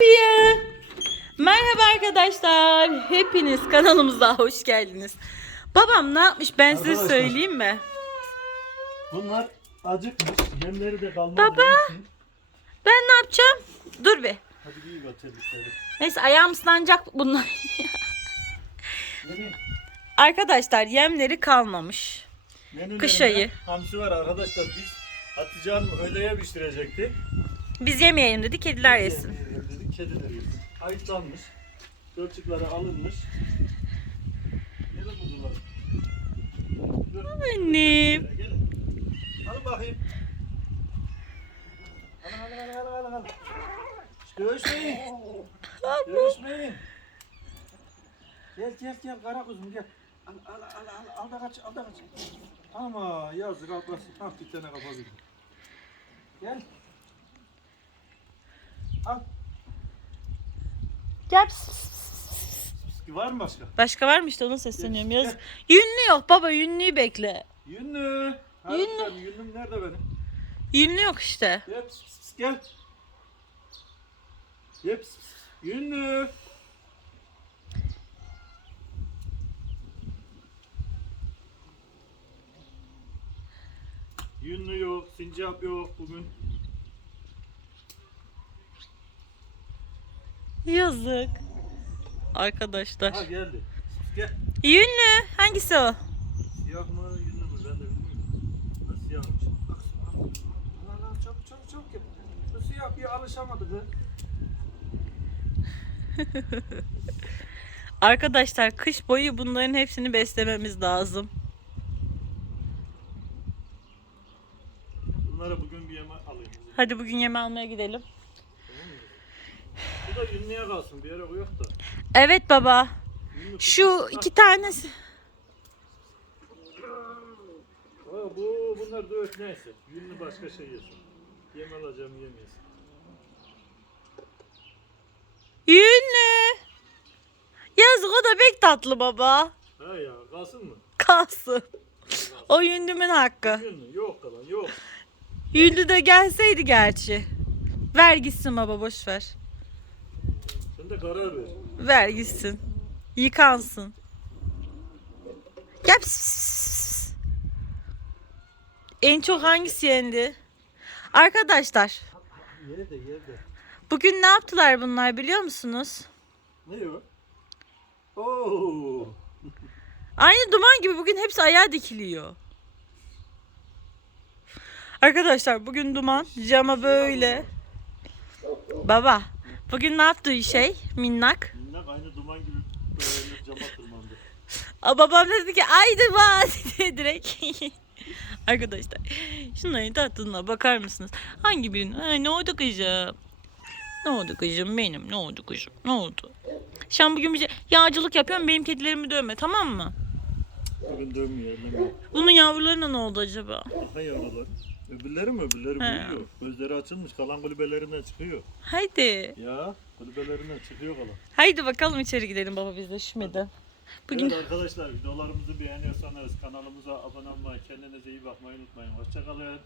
Merhaba. Merhaba arkadaşlar. Hepiniz kanalımıza hoş geldiniz. Babam ne yapmış ben size Arkadaşlar. söyleyeyim mi? Bunlar acıkmış. Yemleri de kalmadı. Baba. Ben ne yapacağım? Dur bir. Hadi bir götürdükleri. Neyse ayağım ıslanacak bunlar. Nereye? arkadaşlar yemleri kalmamış. Menülerinde Kış ayı. Hamsi var arkadaşlar. Biz Hatice Hanım öğleye pişirecekti. Biz yemeyelim dedi kediler yesin. Yemeyelim Dedik, kediler yesin. Ayıtlanmış. Gölçükleri alınmış. Buldular? Dur. Annem. Gelin, gelin. Alın bakayım. Alın alın alın alın alın. Dövüşmeyin. Dövüşmeyin. Gel gel gel kara kuzum gel. Al al al al al da kaç al da kaç. Ama yazık ablası. Ha bir tane kapalı. Gel. Al. Gel. pıs, pıs, pıs. Var mı başka? Başka var mı işte ona sesleniyorum. Yaz. Yünlü yok baba yünlüyü bekle. Yünlü. Yünlü. Yünlü. Yünlüm nerede benim? Yünlü yok işte. Gel pıs pıs pıs, gel. Gel pıs pıs. Yünlü. Yünlü yok, sincap yok bugün. Yazık. Arkadaşlar. Ha geldi. Gel. Yünlü. Hangisi o? Siyah mı, yünlü mü ben de bilmiyorum. Ha siyahmış. Bak. Al al çabuk çabuk çabuk gel. Bu siyah bir alışamadı be. Arkadaşlar kış boyu bunların hepsini beslememiz lazım. Bunlara bugün bir yemek alayım. Hadi bugün yeme almaya gidelim. Da yünlüye kalsın bir yere koyak da. Evet baba. Şu iki tanesi. Ha, bu bunlar dört neyse. Yünlü başka şey yesin. Yem alacağım yem yesin. Yünlü. Yazık o da pek tatlı baba. Ha ya kalsın mı? Kalsın. O yünlümün hakkı. Yünlü yok kalan yok. Yünlü de gelseydi gerçi. Ver gitsin baba boş ver. De karar ver. Ver gitsin. Yıkansın. Gel. En çok hangisi yendi? Arkadaşlar Yerde yerde. bugün ne yaptılar bunlar biliyor musunuz? Ne o? Oo. Aynı duman gibi bugün hepsi ayağa dikiliyor. Arkadaşlar bugün duman cama böyle. Baba bugün ne yaptığı şey minnak? Minnak aynı duman gibi böyle cama tırmandı. Aa, babam dedi ki ay duman dedi direkt. Arkadaşlar şunların tatlılığına bakar mısınız? Hangi birinin? Ay, ne oldu kızım? Ne oldu kızım benim? Ne oldu kızım? Ne oldu? Sen bugün bir yağcılık yapıyorum benim kedilerimi dövme tamam mı? Bugün ellemiyor. Bunun yavrularına ne oldu acaba? Ha yavrular. Öbürleri mi? Öbürleri He. büyüyor. Gözleri açılmış. Kalan kulübelerinden çıkıyor. Haydi. Ya kulübelerinden çıkıyor kalan. Haydi bakalım içeri gidelim baba biz de şimdiden. Bugün Evet arkadaşlar videolarımızı beğeniyorsanız kanalımıza abone olmayı, kendinize iyi bakmayı unutmayın. Hoşçakalın.